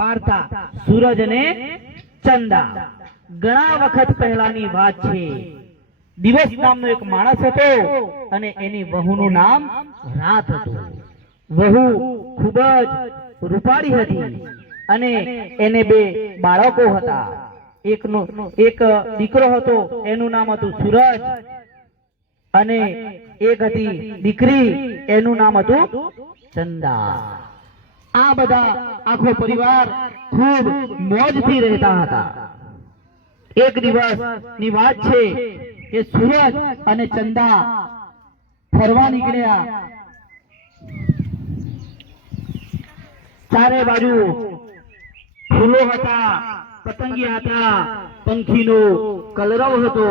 વાર્તા સૂરજ અને ચંદા. ઘણા વખત પહેલાની વાત છે. દિવસ નામનો એક માણસ હતો અને એની વહુનું નામ રાત હતું. વહુ ખૂબ જ રૂપાળી હતી અને એને બે બાળકો હતા. એક દીકરો હતો, એનું નામ હતું સૂરજ, અને એક હતી દીકરી, એનું નામ હતું ચંદા. આ બધા આખો પરિવાર ખૂબ મોજથી રહેતા હતા. એક દિવસ ની વાત છે કે સૂરજ અને ચંદા ફરવા નીકળ્યા. ચારે બાજુ ફૂલો હતા, પતંગિયા હતા, પંખીનો કલરવ હતો.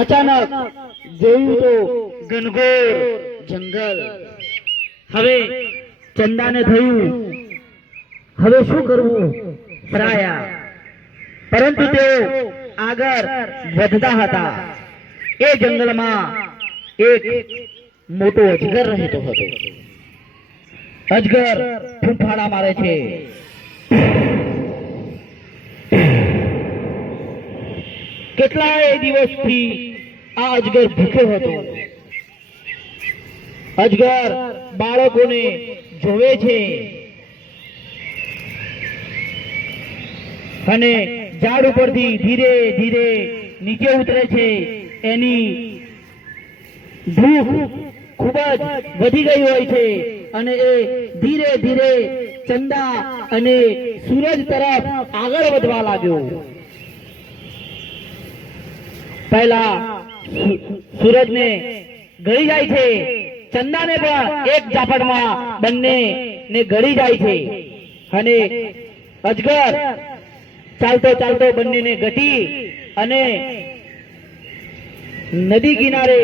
અચાનક જોયું તો ઘનઘોર જંગલ. હવે ચંદાને થયું હવે શું કરવું, પરાયા. પરંતુ તેઓ આગળ વધતા હતા. એ જંગલમાં એક મોટો અજગર રહેતો હતો. અજગર ફૂંફાડા મારે છે. કેટલાય દિવસથી આ અજગર ભૂખ્યો હતો. અજગર બાળકોને જોવે છે અને ઝાડ ઉપરથી ધીરે ધીરે નીચે ઉતરે છે. એની ભૂખ ખૂબ જ વધી ગઈ હોય છે અને એ ધીરે ધીરે ચંદા અને સૂરજ તરફ આગળ વધવા લાગ્યો. પહેલા સૂરજને ગળી જાય છે, ચંદાને પણ એક ઝાપટમાં બંને ને ગળી જાય છે. અને અજગર ચાલતો ચાલતો બંનેને ઘટી અને નદી કિનારે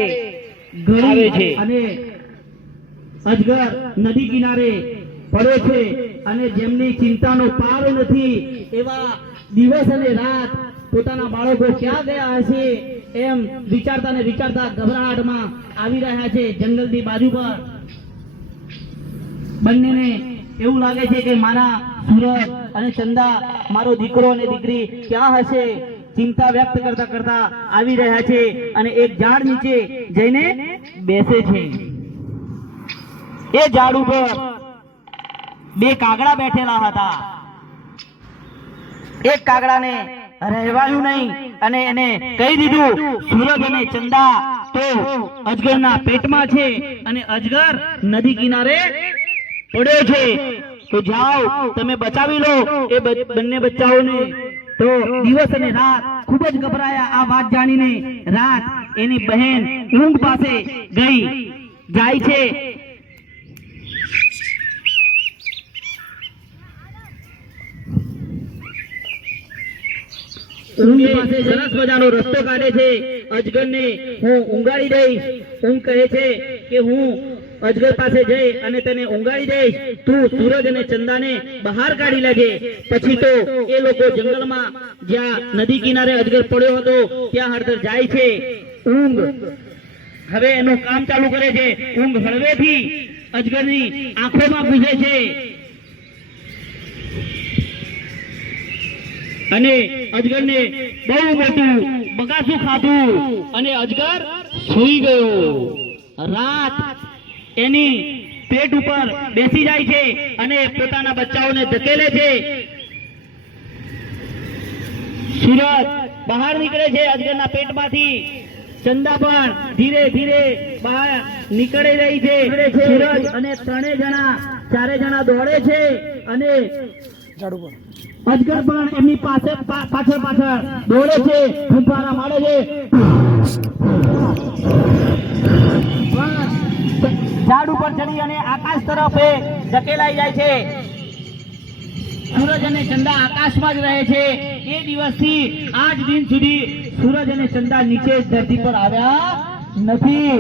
આવે છે. અને અજગર નદી કિનારે પડે છે અને જેમની ચિંતાનો પાર નથી એવા દિવસ અને રાત પોતાના બાળકો ક્યાં ગયા હશે એમ વિચારતા ને વિચારતા ગભરાટમાં આવી રહ્યા છે. જંગલની બાજુ પર બંનેને એવું લાગે છે કે મારા સૂરજ અને ચંદા, મારો દીકરો અને દીકરી ક્યાં હશે. ચિંતા વ્યક્ત કરતા કરતા આવી રહ્યા છે અને એક ઝાડ નીચે જઈને બેસે છે. એ ઝાડ ઉપર બે કાગડા બેઠેલા હતા. એક કાગડાને રહેવાયું નહીં અને એને કહી દીધું સૂરજ અને ચંદા તો અજગરના પેટમાં છે અને અજગર નદી કિનારે પડ્યો છે, તો જાઓ તમે બચાવી લો એ બંને બચ્ચાઓને. તો દિવસ અને રાત ખૂબ જ ગભરાયા. આ વાત જાણીને રાત એની બહેન ઊંઘ પાસે જાય છે. ઊંઘ પાસે સરસ મજાનો રસ્તો કાઢે છે. અજગરને હું ઊંઘાડી દઈશ. ઊંઘ કહે છે કે હું અજગર પાસે જઈ અને તને ઊંઘાડી દઈશ, તું સૂરજ અને ચંદાને બહાર કાઢી લેજે. પછી તો એ લોકો જંગલમાં જ્યાં નદી કિનારે અજગર પડ્યો હતો ત્યાં હળદર જાય છે. ઊંઘ હવે એનું કામ ચાલુ કરે છે. ઊંઘ હળવેથી અજગરની આંખોમાં ઘૂસે છે અને અજગરને બહુ મોટું બગાસું ખાધું અને અજગર સૂઈ ગયો. રાત એની પેટ ઉપર બેસી જાય છે અને પોતાના બચ્ચાઓને ધકેલે છે. સૂરજ બહાર નીકળે છે અજગરના પેટમાંથી. ચંદા પણ ધીરે ધીરે બહાર નીકળી રહી છે. સૂરજ અને ચારે જણા દોડે છે અને અજગર પણ એમની પાછળ દોડે છે, ફૂંફારા મારે છે. ઝાડ ઉપર ચડી અને આકાશ તરફ ધકેલાઈ જાય છે. સૂરજ અને ચંદા આકાશમાં જ રહે છે. એ દિવસથી આજ દિન સુધી સૂરજ અને ચંદા નીચે ધરતી પર આવ્યા નથી.